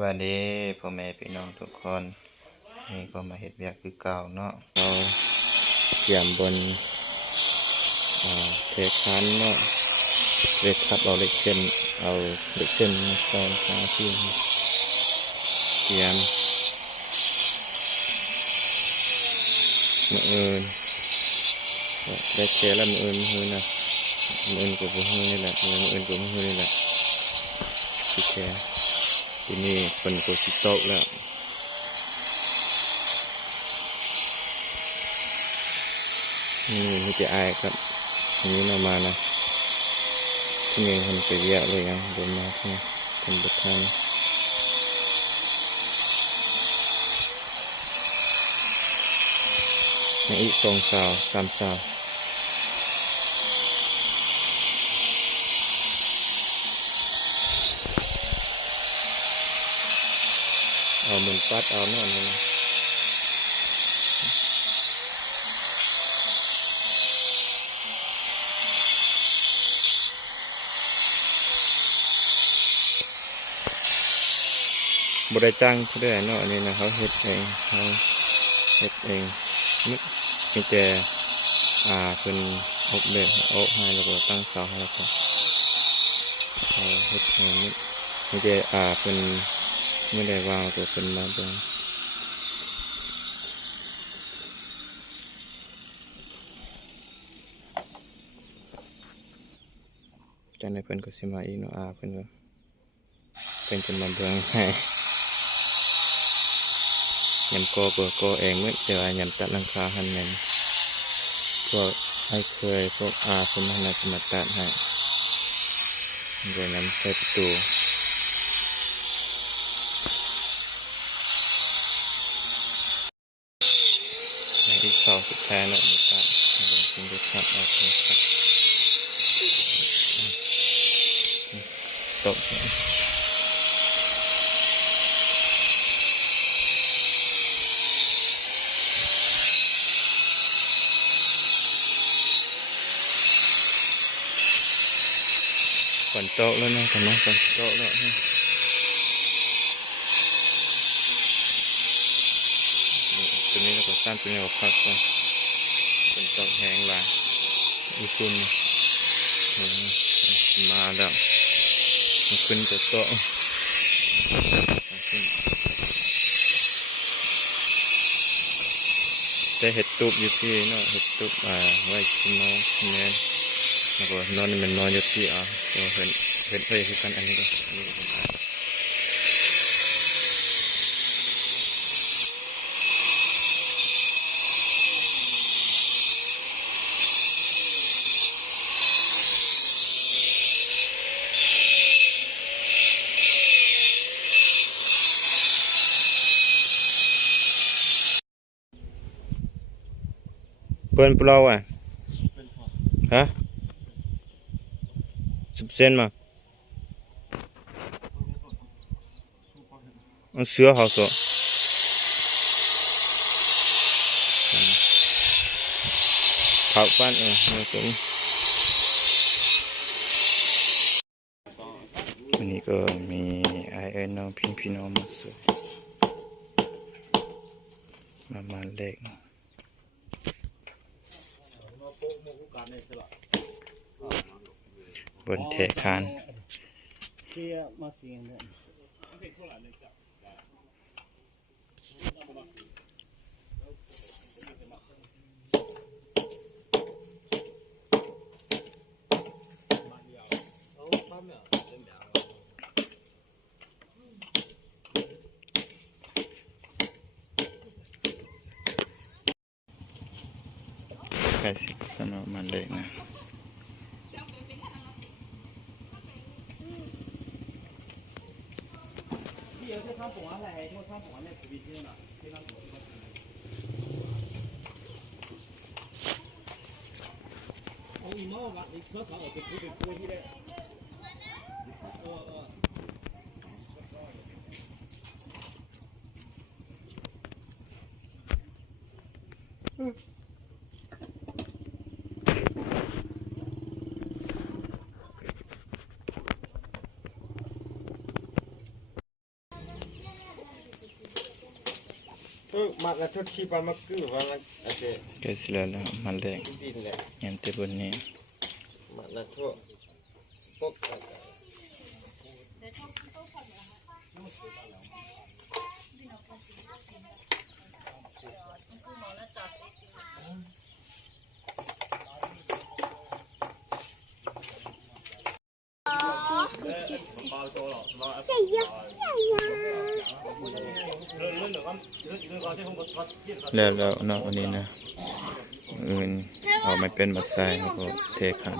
วัสดีพ่อแม่พี่น้องทุกคนนี่ก็มาเฮ็ดเวียกคือเก่าเนาะเราเกี่ยมบนเทคันเนาะเล็กครับเอาเล็กเส้นมาซ้อนขาที่เกี่ยมมืออื่นได้แค่ละมืออื่นนะมืออื่นกับมือนี่แหละมืออื่นกับมือนี่แหละที่แค่ที่นี่คนก็สิโตแล้วนี่มีแต่อายครับนี้เรามานะที่นี่ทำไปเยอะเลยยังเดินมาที่ทำบุตรทานยังอีก2 สาว 3 สาวเอาหมุนปัดเอาเนาะนี่บริจ้างเพื่อนเนาะนี่นะเขาเฮ็ดเองมีแต่เป็นออกแบบออกให้แล้วก็ตั้งเสาให้แล้วก็เขาเฮ็ดเองมีแต่เป็นไม่ได้วางตัวเป็นมาเบิ่งจากนั้นเพิ่นก็สิมาอีกเนาะเพิ่นก็เป็นจะมาเบิ่งให้ยำก็เองเมื่อเจอยำตัดหลังคาหันแม่นพวกให้เคยพวกเพิ่นมาจะมาตัดให้โดยนำใส่ประตูในที่เสาสุดท้ายเนาะมีการลงทุนด้วยครับเอาเลยครับตกฝนตกแล้วนะฝนตกแล้วตัวนี้เราก็สร้างตัวนี้ออกพักก่อนฝนตกแห้งหลายอีกคุณมาแล้วมันขึ้นจะโตแต่เห็ดตุบอยู่ที่เนาะเห็ดตุบไว้กินน้องเนี่ยแล้วก็นอนมันนอนอยู่ที่ตัวเห็นคือกันอันนี้ก็เปิ้นเปล่าฮะ10 เซนมามันเสือเขาสเขาปั้นมาสมวันนี้ก็มีน้องพี่น้องมาสวยมาเล็กบนเทคานใครสิสนอมันเล็กนะ มาแล้วทุกที่ปามาคือว่าอาจจะ ก็สิแล้วมันแรง ดินแหละ ยามแต่บนนี้ มาแล้วทุกพวก แล้วเนาะวันนี้นะอื่นเอาไม่เป็นมาใส่แล้วก็เทขัน